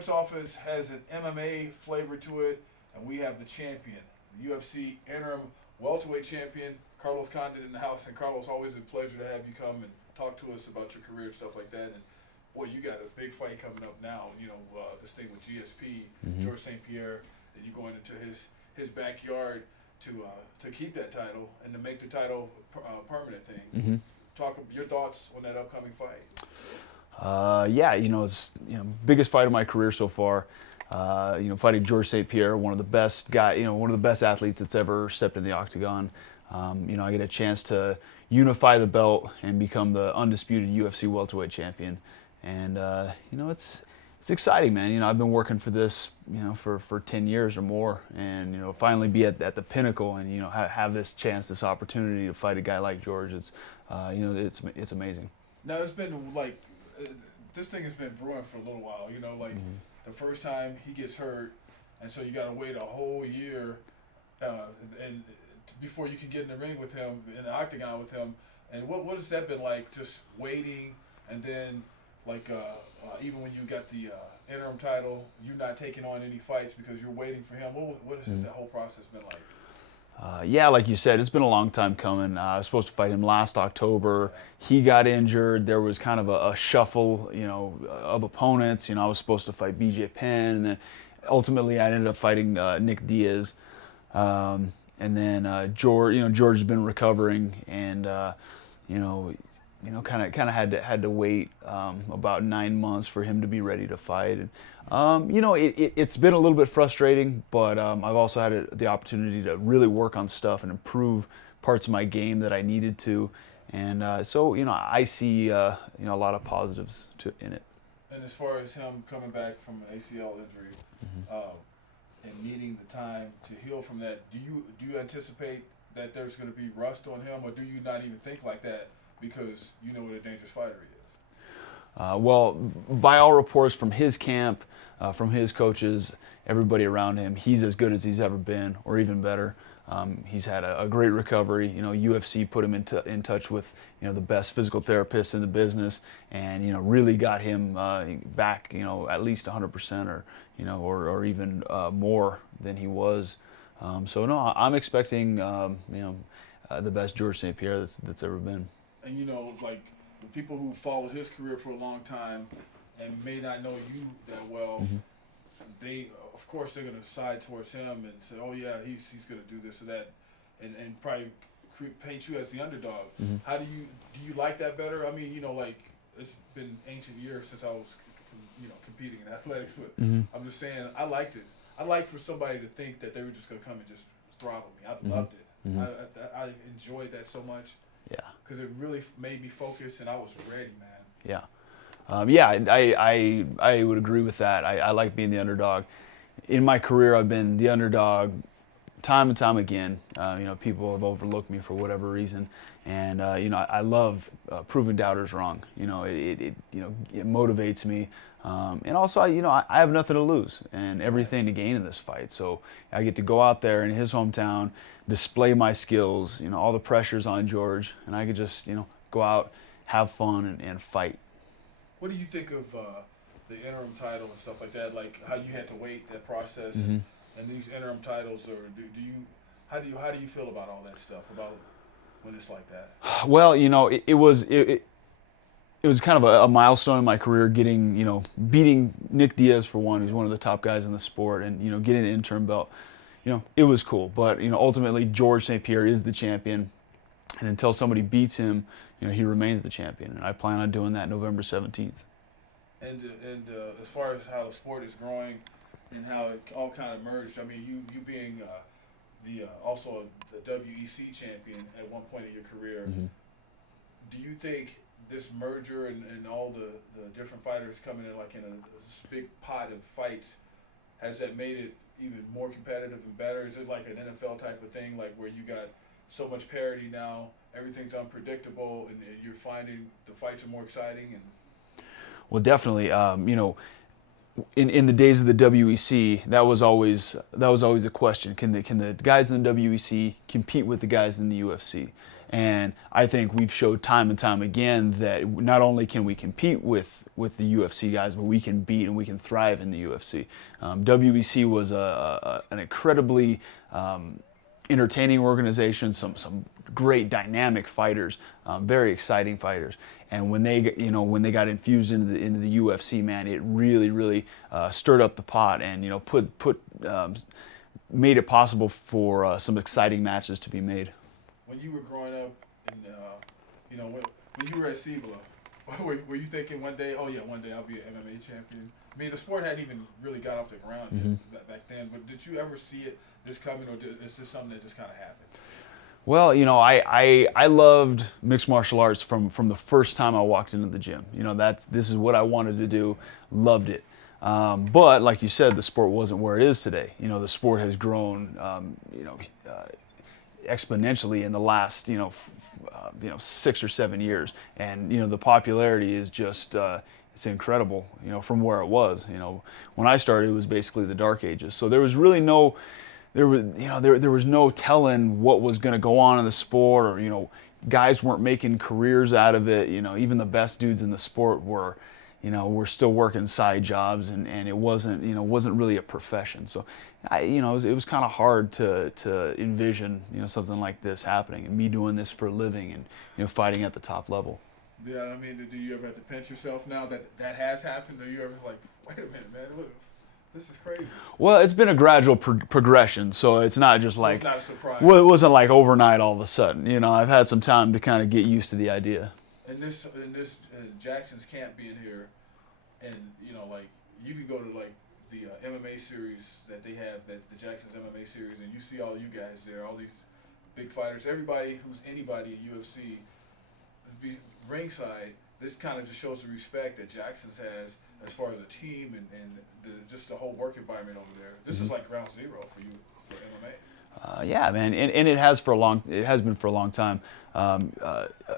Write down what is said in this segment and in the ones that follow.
points office has an MMA flavor to it, and we have the champion, UFC interim welterweight champion, Carlos Condit in the house. And Carlos, always a pleasure to have you come and talk to us about your career and stuff like that. And boy, you got a big fight coming up now. You know, this thing with GSP, George St. Pierre, that you're going into his backyard to keep that title and to make the title a permanent thing. Talk your thoughts on that upcoming fight. Yeah, it's biggest fight of my career so far. Fighting George St. Pierre, one of the best one of the best athletes that's ever stepped in the octagon. I get a chance to unify the belt and become the undisputed UFC welterweight champion, and it's exciting, man. I've been working for this, for 10 years or more, and finally be at the pinnacle, and have this chance, this opportunity to fight a guy like George. It's amazing. Now it's been like this thing has been brewing for a little while. The first time he gets hurt, and so you got to wait a whole year, and before you can get in the ring with him, in the octagon with him. And what has that been like? Just waiting, and then even when you got the interim title, you're not taking on any fights because you're waiting for him. What has that whole process been like? Yeah, like you said, it's been a long time coming. I was supposed to fight him last October. He got injured. There was kind of a shuffle, of opponents. I was supposed to fight BJ Penn, and then ultimately I ended up fighting Nick Diaz. And then George's been recovering, and kind of had to wait about 9 months for him to be ready to fight. And it's been a little bit frustrating, but I've also had the opportunity to really work on stuff and improve parts of my game that I needed to, and so I see a lot of positives in it. And as far as him coming back from an ACL injury, and needing the time to heal from that, do you anticipate that there's going to be rust on him, or do you not even think like that because you know what a dangerous fighter he is? Well, by all reports from his camp, from his coaches, everybody around him, he's as good as he's ever been, or even better. He's had a great recovery. UFC put him in touch with the best physical therapists in the business, and really got him back at least 100%, or even more than he was. So no, I'm expecting the best George St. Pierre that's ever been. And the people who followed his career for a long time and may not know you that well, they, of course, they're going to side towards him and say, oh yeah, he's going to do this or that, and probably paint you as the underdog. How do you like that better? I mean, it's been ancient years since I was, competing in athletics, but I'm just saying I liked it. I liked for somebody to think that they were just going to come and just throttle me. I loved it. I enjoyed that so much. Yeah. Because it really made me focus, and I was ready, man. Yeah. I would agree with that. I like being the underdog. In my career, I've been the underdog time and time again. People have overlooked me for whatever reason, and I love proving doubters wrong. It motivates me, and also I have nothing to lose and everything to gain in this fight. So I get to go out there in his hometown, display my skills. All the pressure's on George, and I could just go out, have fun, and fight. What do you think of the interim title and stuff like that? Like how you had to wait that process, and these interim titles, or how do you feel about all that stuff, about when it's like that? Well, it was kind of a milestone in my career, beating Nick Diaz, for one, who's one of the top guys in the sport, and getting the interim belt. It was cool, but ultimately George St. Pierre is the champion, and until somebody beats him, he remains the champion, and I plan on doing that November 17th. And as far as how the sport is growing and how it all kind of merged, I mean, you being also the WEC champion at one point in your career, do you think this merger and all the different fighters coming in like in a big pot of fights, has that made it even more competitive and better? Is it like an NFL type of thing, like where you got so much parity now, everyth's unpredictable, and you're finding the fights are more exciting? And well, definitely. In the days of the WEC, that was always a question. Can the guys in the WEC compete with the guys in the UFC? And I think we've showed time and time again that not only can we compete with the UFC guys, but we can beat and we can thrive in the UFC. WEC was an incredibly entertaining organization, some great dynamic fighters, very exciting fighters. And when they got infused into the UFC, man, it really stirred up the pot and made it possible for some exciting matches to be made. When you were growing up, and when you were at Cibola, were you thinking one day, oh yeah, one day I'll be an MMA champion? I mean, the sport hadn't even really got off the ground back then. But did you ever see this coming, or is this something that just kind of happened? Well, I loved mixed martial arts from the first time I walked into the gym. This is what I wanted to do, loved it. But like you said, the sport wasn't where it is today. The sport has grown, exponentially in the last 6 or 7 years, and the popularity is just it's incredible. From where it was. When I started, it was basically the dark ages. So there was really no. There was no telling what was going to go on in the sport, or guys weren't making careers out of it. Even the best dudes in the sport were still working side jobs, and it wasn't really a profession. So it was kind of hard to envision something like this happening, and me doing this for a living, and fighting at the top level. Yeah, I mean, do you ever have to pinch yourself now that has happened? Or you ever like, wait a minute, man, this is crazy. Well, it's been a gradual progression, so it's not just like, it's not a surprise. Well, it wasn't like overnight all of a sudden. I've had some time to kind of get used to the idea. And this Jackson's camp being here, and like you could go to like the MMA series that they have, that the Jackson's MMA series, and you see all you guys there, all these big fighters, everybody who's anybody in UFC, be ringside. This kind of just shows the respect that Jackson's has as far as a team and just the whole work environment over there. This is like ground zero for you for MMA. Yeah, man, and it has been for a long time.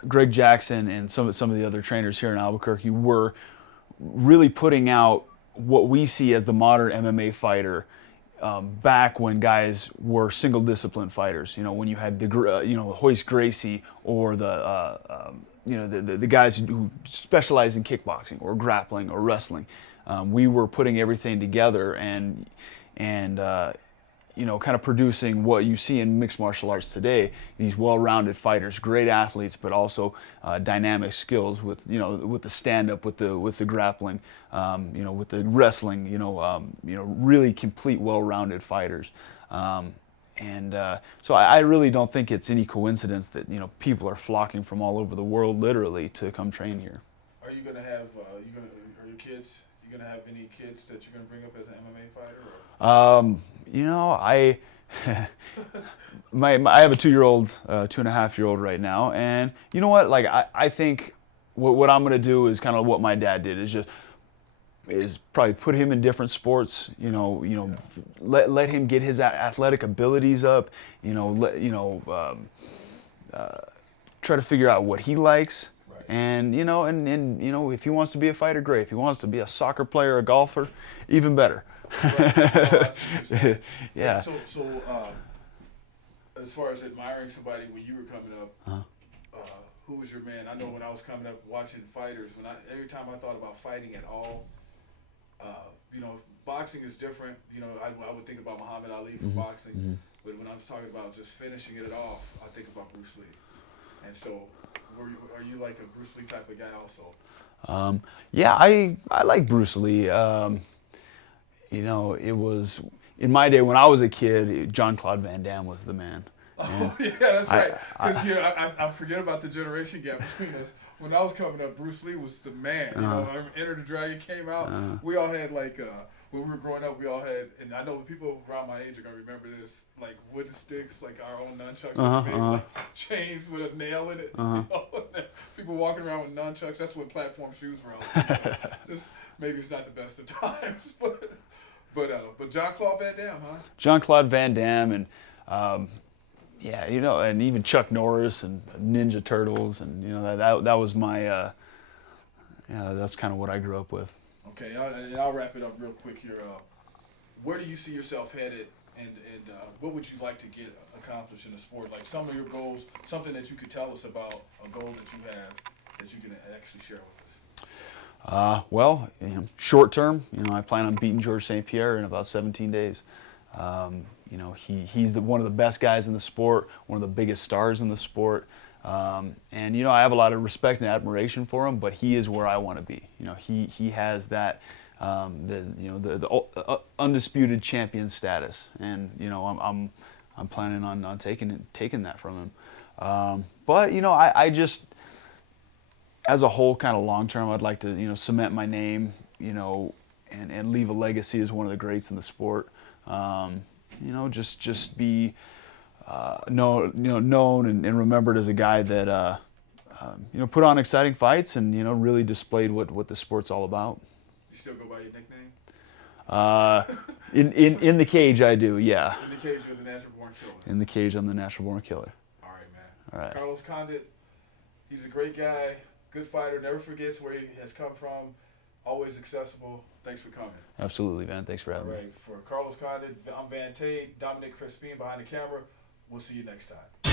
Greg Jackson and some of the other trainers here in Albuquerque were really putting out what we see as the modern MMA fighter. Back when guys were single discipline fighters, when you had the Hoist Gracie or the guys who specialize in kickboxing or grappling or wrestling, we were putting everything together and kind of producing what you see in mixed martial arts today. These well-rounded fighters, great athletes, but also dynamic skills with the stand-up, with the grappling, with the wrestling. Really complete, well-rounded fighters. So I really don't think it's any coincidence that people are flocking from all over the world, literally, to come train here. Are you gonna have are your kids? You gonna have any kids that you're gonna bring up as an MMA fighter? Or? I have a 2-year-old, 2.5-year-old right now, and you know what? Like I think what I'm gonna do is kind of what my dad did, is probably put him in different sports. Let him get his athletic abilities up. Try to figure out what he likes. Right. And if he wants to be a fighter, great. If he wants to be a soccer player, a golfer, even better. Right. Yeah. So as far as admiring somebody when you were coming up, who was your man? I know when I was coming up watching fighters, every time I thought about fighting at all, boxing is different. I would think about Muhammad Ali for boxing, but when I'm talking about just finishing it off, I think about Bruce Lee. And so, are you like a Bruce Lee type of guy also? Yeah, I like Bruce Lee. It was in my day when I was a kid, Jean-Claude Van Damme was the man. Oh, yeah, that's right. Because I forget about the generation gap between us. When I was coming up, Bruce Lee was the man. Enter the Dragon came out. We all had when we were growing up, we all had, and I know people around my age are gonna remember this, like wooden sticks, like our own nunchucks, made, like chains with a nail in it. People walking around with nunchucks. That's what platform shoes were on. Just maybe it's not the best of times, but Jean-Claude Van Damme, huh? Jean-Claude Van Damme and. And even Chuck Norris and Ninja Turtles, and that was my, that's kind of what I grew up with. Okay, and I'll wrap it up real quick here. Where do you see yourself headed and what would you like to get accomplished in the sport? Like some of your goals, something that you could tell us about a goal that you have that you can actually share with us. Well, short term, I plan on beating Georges St. Pierre in about 17 days. He's one of the best guys in the sport, one of the biggest stars in the sport. And I have a lot of respect and admiration for him, but he is where I want to be. He has that the undisputed champion status, and I'm planning on taking that from him. But I just, as a whole, kind of long term, I'd like to cement my name, and leave a legacy as one of the greats in the sport. Just be known and remembered as a guy that put on exciting fights and really displayed what the sport's all about. You still go by your nickname? In the cage, I do, yeah. In the cage, you're the natural born killer. In the cage, I'm the natural born killer. All right, man. All right. Carlos Condit, he's a great guy, good fighter, never forgets where he has come from, always accessible. Thanks for coming. Absolutely, man. Thanks for having me. All right. For Carlos Condit, I'm Van Tate, Dominic Crispin behind the camera. We'll see you next time.